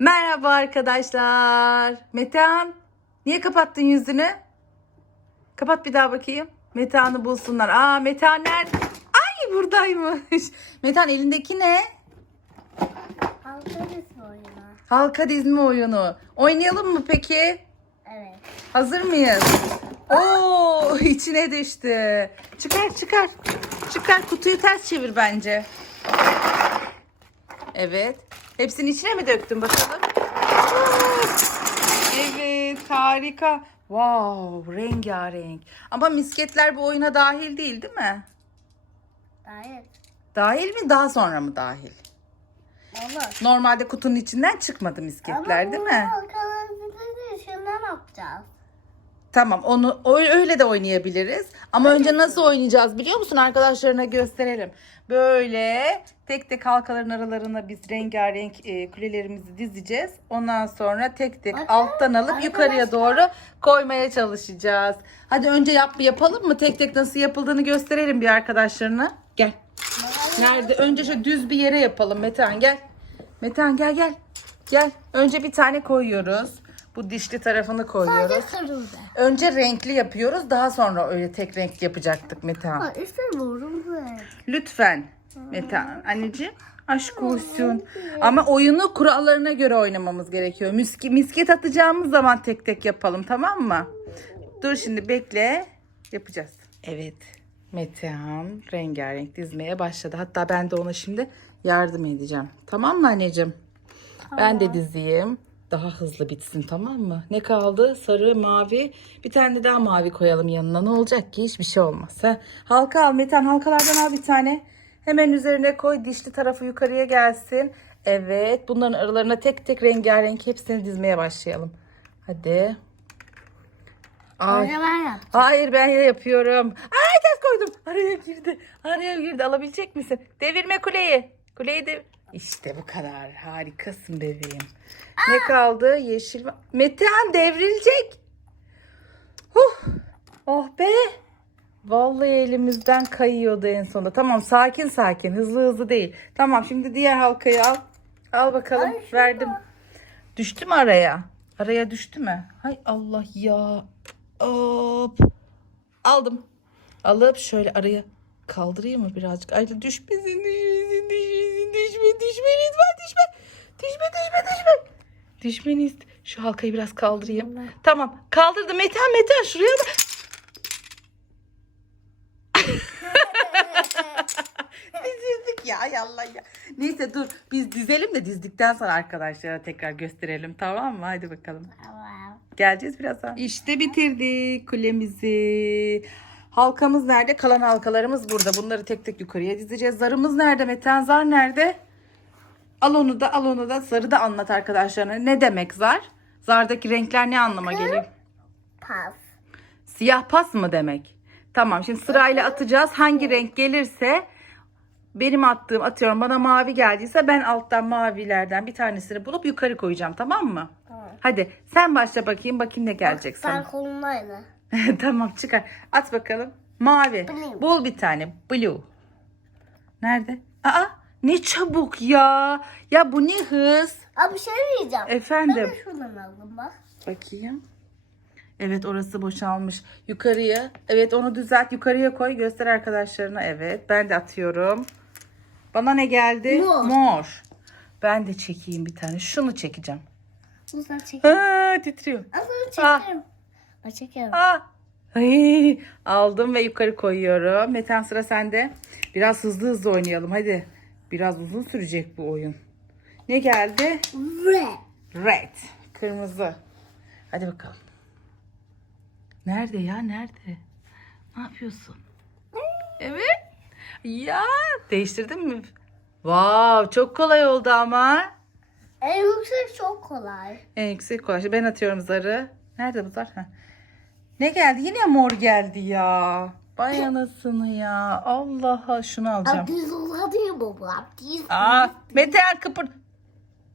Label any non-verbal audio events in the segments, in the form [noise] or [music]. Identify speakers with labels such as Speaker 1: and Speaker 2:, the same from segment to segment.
Speaker 1: Merhaba arkadaşlar. Metehan, niye kapattın yüzünü? Kapat bir daha bakayım. Metehan'ı bulsunlar. Aa Metehan nerede? Ay buradaymış. [laughs] Metehan elindeki ne?
Speaker 2: Altarız oyunu.
Speaker 1: Halka dizme oyunu. Oynayalım mı peki?
Speaker 2: Evet.
Speaker 1: Hazır mıyız? Oo [laughs] içine düştü. Çıkar çıkar. Çıkar kutuyu ters çevir bence. Evet. Hepsini içine mi döktün bakalım? Evet harika. Wow rengarenk. Ama misketler bu oyuna dahil değil değil mi?
Speaker 2: Hayır.
Speaker 1: Dahil mi daha sonra mı dahil?
Speaker 2: Olur.
Speaker 1: Normalde kutunun içinden çıkmadı misketler değil mi?
Speaker 2: Arkalarında şundan yapacağız.
Speaker 1: Tamam onu öyle de oynayabiliriz. Ama önce nasıl oynayacağız biliyor musun? Arkadaşlarına gösterelim. Böyle tek tek halkaların aralarına biz rengarenk e, kulelerimizi dizeceğiz. Ondan sonra tek tek
Speaker 2: Bakın,
Speaker 1: alttan alıp yukarıya doğru koymaya çalışacağız. Hadi önce yap yapalım mı? Tek tek nasıl yapıldığını gösterelim bir arkadaşlarına. Gel. Nerede? Önce şöyle düz bir yere yapalım Metehan gel. Metehan gel gel. Gel. Önce bir tane koyuyoruz. Bu dişli tarafını koyuyoruz.
Speaker 2: Sadece kırmızı.
Speaker 1: Önce renkli yapıyoruz. Daha sonra öyle tek renk yapacaktık Metehan.
Speaker 2: Ha, istemiyorum böyle.
Speaker 1: Lütfen Metehan. Anneciğim aşk olsun. Ama oyunu kurallarına göre oynamamız gerekiyor. Miski, misket atacağımız zaman tek tek yapalım tamam mı? Dur şimdi bekle. Yapacağız. Evet. Metehan rengarenk dizmeye başladı. Hatta ben de ona şimdi yardım edeceğim. Tamam mı anneciğim? Ben de dizeyim. Daha hızlı bitsin tamam mı? Ne kaldı? Sarı, mavi. Bir tane daha mavi koyalım yanına. Ne olacak ki? Hiçbir şey olmaz. Ha? Halka al Metan. Halkalardan al bir tane. Hemen üzerine koy. Dişli tarafı yukarıya gelsin. Evet. Bunların aralarına tek tek rengarenk hepsini dizmeye başlayalım. Hadi. Ay.
Speaker 2: Ben.
Speaker 1: Hayır ben yine yapıyorum. Ay ters koydum. Araya girdi. Araya girdi. Alabilecek misin? Devirme kuleyi. Kuleyi de... İşte bu kadar. Harikasın bebeğim. Ne kaldı? Yeşil. Metehan devrilecek. Huh. Oh be. Vallahi elimizden kayıyordu en sonunda. Tamam sakin sakin. Hızlı hızlı değil. Tamam şimdi diğer halkayı al. Al bakalım.
Speaker 2: Ay, şurada.
Speaker 1: Verdim. Düştü mü araya? Araya düştü mü? Hay Allah ya. Hop. Aldım. Alıp şöyle araya kaldırayım mı birazcık? Ay düşmesin, düşmesin, düşmesin, düşme, düşme lütfen düşme. Düşme, düşme, düşme. Düşmeni ist. Şu halkayı biraz kaldırayım. Tamam. Kaldırdım. Metehan, Metehan şuraya bak. [laughs] Biz dizdik ya ay Allah ya. Neyse dur biz dizelim de dizdikten sonra arkadaşlara tekrar gösterelim tamam mı? Hadi bakalım.
Speaker 2: Tamam.
Speaker 1: Geleceğiz birazdan. İşte bitirdik kulemizi. Halkamız nerede? Kalan halkalarımız burada. Bunları tek tek yukarıya dizeceğiz. Zarımız nerede? Metehan zar nerede? Al onu da al onu da. Zarı da anlat arkadaşlarına. Ne demek zar? Zardaki renkler ne anlama geliyor?
Speaker 2: Pas.
Speaker 1: Siyah pas mı demek? Tamam şimdi sırayla atacağız. Hangi renk gelirse benim attığım atıyorum bana mavi geldiyse ben alttan mavilerden bir tanesini bulup yukarı koyacağım tamam mı?
Speaker 2: Tamam.
Speaker 1: Hadi sen başla bakayım bakayım ne gelecek
Speaker 2: Ben
Speaker 1: sana.
Speaker 2: kolumdaydı. [laughs]
Speaker 1: tamam çıkar. At bakalım. Mavi.
Speaker 2: Blue.
Speaker 1: Bul bir tane. Blue. Nerede? Aa ne çabuk ya. Ya bu ne hız?
Speaker 2: Abi bir şey diyeceğim.
Speaker 1: Efendim.
Speaker 2: Ben de şuradan aldım bak.
Speaker 1: Bakayım. Evet orası boşalmış. Yukarıya. Evet onu düzelt. Yukarıya koy. Göster arkadaşlarına. Evet ben de atıyorum. Bana ne geldi?
Speaker 2: Mor.
Speaker 1: Mor. Ben de çekeyim bir tane. Şunu çekeceğim.
Speaker 2: Bu sen çek.
Speaker 1: Aa, titriyor.
Speaker 2: Aslında
Speaker 1: Ah.
Speaker 2: çekerim.
Speaker 1: Aa. Ay, aldım ve yukarı koyuyorum. Metan sıra sende. Biraz hızlı hızlı oynayalım hadi. Biraz uzun sürecek bu oyun. Ne geldi?
Speaker 2: Ve.
Speaker 1: Red. Kırmızı. Hadi bakalım. Nerede ya? Nerede? Ne yapıyorsun? Evet. Ya değiştirdin mi? Wow, çok kolay oldu ama.
Speaker 2: En yüksek çok kolay.
Speaker 1: En yüksek kolay. Ben atıyorum zarı. Nerede bu zar? Heh. Ne geldi? Yine mor geldi ya. Vay anasını ya. Allah'a şunu alacağım.
Speaker 2: Abi düz oluyor baba. Düz.
Speaker 1: Aa, Metehan kıpır.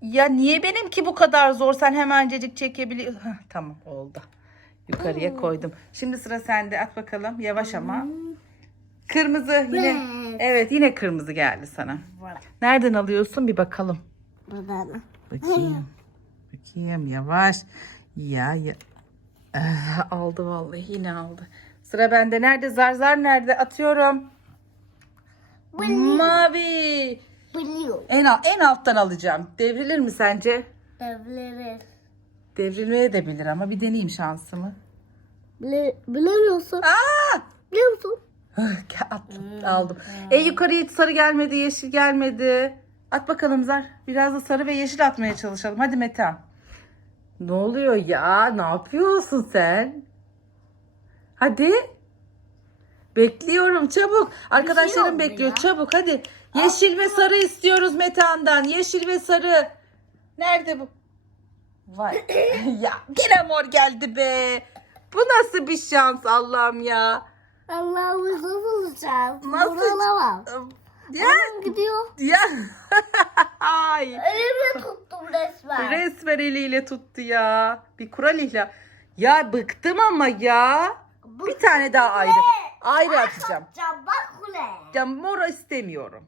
Speaker 1: Ya niye benimki bu kadar zor? Sen hemencecik çekebiliyorsun. Heh, tamam oldu. Yukarıya koydum. Şimdi sıra sende. At bakalım. Yavaş ama. Kırmızı yine.
Speaker 2: Red.
Speaker 1: Evet yine kırmızı geldi sana. Nereden alıyorsun bir bakalım.
Speaker 2: Buradan.
Speaker 1: Bakayım. bakayım yavaş. Ya ya. [laughs] Aldı vallahi yine aldı. Sıra bende. Nerede zar zar nerede? Atıyorum. Mavi.
Speaker 2: Biliyor.
Speaker 1: En, al- en alttan alacağım. Devrilir mi sence?
Speaker 2: Evlenir.
Speaker 1: Devrilmeye de bilir ama bir deneyeyim şansımı.
Speaker 2: Bile, bilemiyorsun.
Speaker 1: Aa!
Speaker 2: Biliyor musun?
Speaker 1: Attım, aldım. E yukarıya sarı gelmedi, yeşil gelmedi. At bakalım Zar. Biraz da sarı ve yeşil atmaya çalışalım. Hadi Metehan. Ne oluyor ya? Ne yapıyorsun sen? Hadi. Bekliyorum çabuk. Arkadaşlarım
Speaker 2: oldu
Speaker 1: bekliyor.
Speaker 2: ya.
Speaker 1: Çabuk hadi. Yeşil ve sarı istiyoruz Metehan'dan. Yeşil ve sarı. Nerede bu? Vay. [clears throat] [laughs] ya gene mor geldi be. Bu nasıl bir şans Allah'ım ya.
Speaker 2: Allah'ım nasıl olacağız?
Speaker 1: Nasıl?
Speaker 2: Bunu alamam.
Speaker 1: Ya
Speaker 2: Anam gidiyor.
Speaker 1: ya. [laughs] Ay.
Speaker 2: Elimi tuttum resmen.
Speaker 1: Eliyle tuttu ya. Bir kural ihlal. Ya bıktım ama ya. Bir tane daha ayrı. Ayrı atacağım.
Speaker 2: Bak kule.
Speaker 1: Ya mor istemiyorum.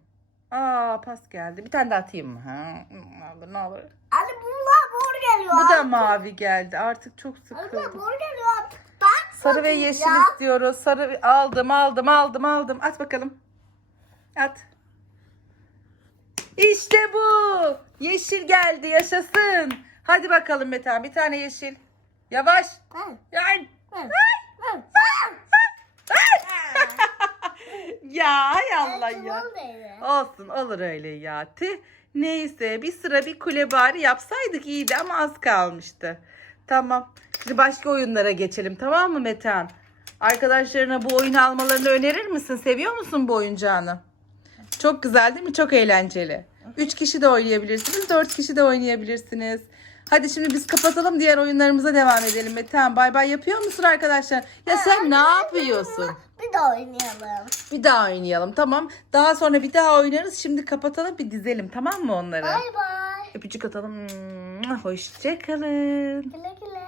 Speaker 1: Aa pas geldi. Bir tane daha atayım mı? Ha? Ne olur ne olur.
Speaker 2: Anne bunlar mor geliyor.
Speaker 1: Bu da mavi geldi. Artık çok
Speaker 2: Anne
Speaker 1: sıkıldım.
Speaker 2: mor geliyor artık. Ben
Speaker 1: Sarı ve yeşil
Speaker 2: ya.
Speaker 1: istiyoruz. Sarı aldım aldım aldım aldım. At bakalım. At. İşte bu. Yeşil geldi yaşasın. Hadi bakalım Meta bir tane yeşil. Yavaş.
Speaker 2: Ben.
Speaker 1: Ya hay Allah ya. Olsun olur öyle ya. Neyse bir sıra bir kule bari yapsaydık iyiydi ama az kalmıştı. Tamam. Şimdi başka oyunlara geçelim tamam mı Metehan? Arkadaşlarına bu oyunu almalarını önerir misin? Seviyor musun bu oyuncağını? Çok güzel değil mi? Çok eğlenceli. 3 kişi de oynayabilirsiniz. 4 kişi de oynayabilirsiniz. Hadi şimdi biz kapatalım diğer oyunlarımıza devam edelim. Metehan bay bay yapıyor musun arkadaşlar? Ya sen ne yapıyorsun?
Speaker 2: Bir de oynayalım.
Speaker 1: Bir daha oynayalım tamam. Daha sonra bir daha oynarız. Şimdi kapatalım bir dizelim tamam mı onları?
Speaker 2: Bay bay.
Speaker 1: Öpücük atalım. Hoşçakalın.
Speaker 2: Güle güle.